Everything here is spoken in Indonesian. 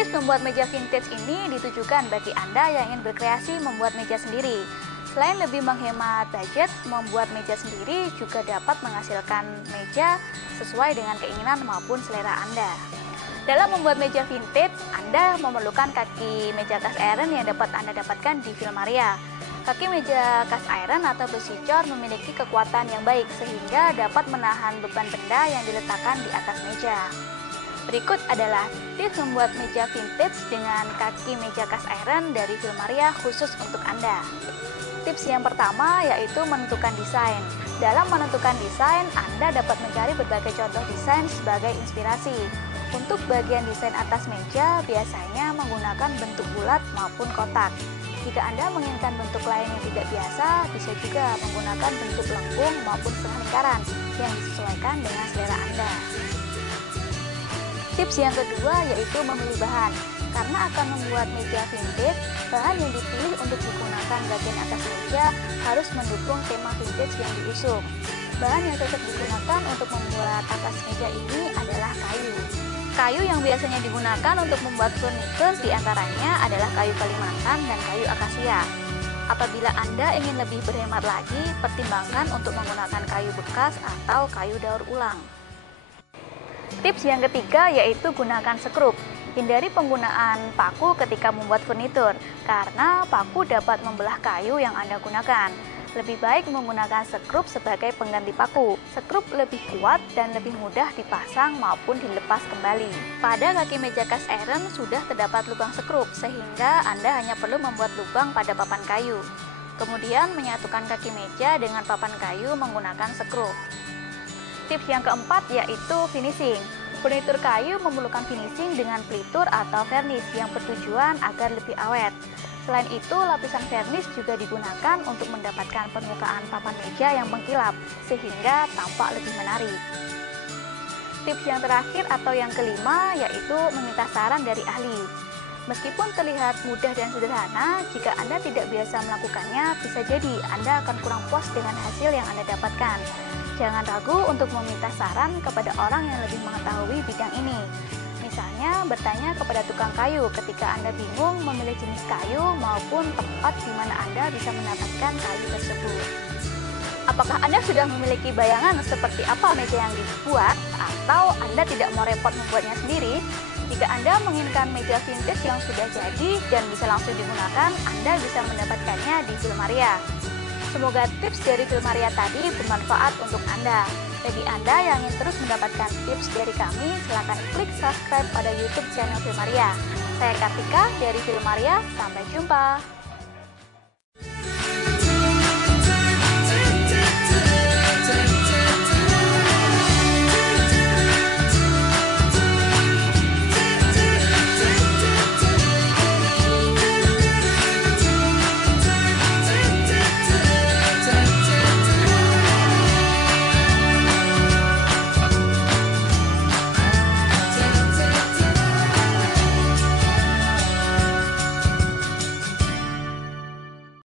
Tips membuat meja vintage ini ditujukan bagi Anda yang ingin berkreasi membuat meja sendiri. Selain lebih menghemat budget, membuat meja sendiri juga dapat menghasilkan meja sesuai dengan keinginan maupun selera Anda. Dalam membuat meja vintage, Anda memerlukan kaki meja cast iron yang dapat Anda dapatkan di Filmaria. Kaki meja cast iron atau besi cor memiliki kekuatan yang baik sehingga dapat menahan beban benda yang diletakkan di atas meja. Berikut adalah tips membuat meja vintage dengan kaki meja cast iron dari Filmaria khusus untuk Anda. Tips yang pertama yaitu menentukan desain. Dalam menentukan desain, Anda dapat mencari berbagai contoh desain sebagai inspirasi. Untuk bagian desain atas meja, biasanya menggunakan bentuk bulat maupun kotak. Jika Anda menginginkan bentuk lain yang tidak biasa, bisa juga menggunakan bentuk lengkung maupun setengah lingkaran yang disesuaikan dengan selera Anda. Tips yang kedua yaitu memilih bahan. Karena akan membuat meja vintage, bahan yang dipilih untuk digunakan bagian atas meja harus mendukung tema vintage yang diusung. Bahan yang cocok digunakan untuk membuat atas meja ini adalah kayu. Kayu yang biasanya digunakan untuk membuat furniture diantaranya adalah kayu Kalimantan dan kayu akasia. Apabila Anda ingin lebih berhemat lagi, pertimbangkan untuk menggunakan kayu bekas atau kayu daur ulang. Tips yang ketiga yaitu gunakan sekrup. Hindari penggunaan paku ketika membuat furnitur, karena paku dapat membelah kayu yang Anda gunakan. Lebih baik menggunakan sekrup sebagai pengganti paku. Sekrup lebih kuat dan lebih mudah dipasang maupun dilepas kembali. Pada kaki meja cast iron sudah terdapat lubang sekrup, sehingga Anda hanya perlu membuat lubang pada papan kayu. Kemudian menyatukan kaki meja dengan papan kayu menggunakan sekrup. Tips yang keempat yaitu finishing. Furnitur kayu memerlukan finishing dengan pelitur atau vernis yang bertujuan agar lebih awet. Selain itu, lapisan vernis juga digunakan untuk mendapatkan permukaan papan meja yang mengkilap, sehingga tampak lebih menarik. Tips yang terakhir atau yang kelima yaitu meminta saran dari ahli. Meskipun terlihat mudah dan sederhana, jika Anda tidak biasa melakukannya, bisa jadi Anda akan kurang puas dengan hasil yang Anda dapatkan. Jangan ragu untuk meminta saran kepada orang yang lebih mengetahui bidang ini. Misalnya, bertanya kepada tukang kayu ketika Anda bingung memilih jenis kayu maupun tempat di mana Anda bisa mendapatkan kayu tersebut. Apakah Anda sudah memiliki bayangan seperti apa meja yang dibuat, atau Anda tidak mau repot membuatnya sendiri? Jika Anda menginginkan meja vintage yang sudah jadi dan bisa langsung digunakan, Anda bisa mendapatkannya di Filmaria. Semoga tips dari Filmaria tadi bermanfaat untuk Anda. Bagi Anda yang ingin terus mendapatkan tips dari kami, silakan klik subscribe pada YouTube channel Filmaria. Saya Kartika dari Filmaria, sampai jumpa.